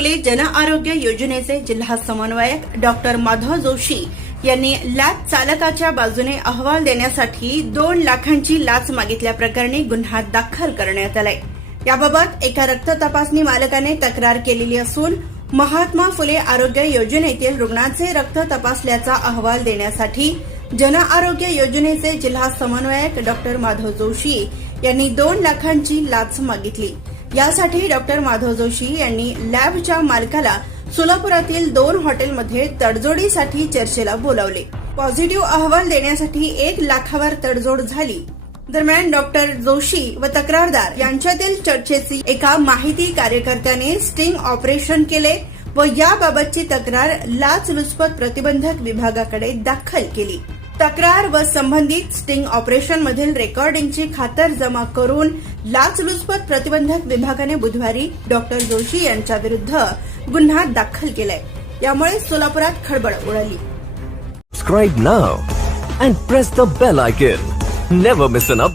फुले जन आरोग्य योजनेचे जिल्हा समन्वयक डॉक्टर माधव जोशी यांनी लाच चालकाच्या बाजूने अहवाल देण्यासाठी दोन लाखांची लाच मागितल्याप्रकरणी गुन्हा दाखल करण्यात आलाय. याबाबत एका रक्त तपासणी मालकाने तक्रार केलेली असून महात्मा फुले आरोग्य योजनेतील रुग्णांचे रक्त तपासल्याचा अहवाल देण्यासाठी जन आरोग्य योजनेचे जिल्हा समन्वयक डॉक्टर माधव जोशी यांनी दोन लाखांची लाच मागितली. यासाठी डॉक्टर माधव जोशी यांनी लॅबच्या मालकाला सोलापुरातील दोन हॉटेलमध्ये तडजोडीसाठी चर्चेला बोलावले. पॉझिटिव्ह अहवाल देण्यासाठी एक लाखावर तडजोड झाली. दरम्यान डॉक्टर जोशी व तक्रारदार यांच्यातील चर्चेची एका माहिती कार्यकर्त्याने स्टिंग ऑपरेशन केले व याबाबतची तक्रार लाचलुचपत प्रतिबंधक विभागाकडे दाखल केली. तक्रार व संबंधित स्टिंग ऑपरेशन मधील रेकॉर्डिंगची खातर जमा करून लाचलुचपत प्रतिबंधक विभागाने बुधवारी डॉक्टर जोशी यांच्या विरुद्ध गुन्हा दाखल केलाय. यामुळे सोलापुरात खळबळ उडाली. Subscribe now and press the bell icon never miss an.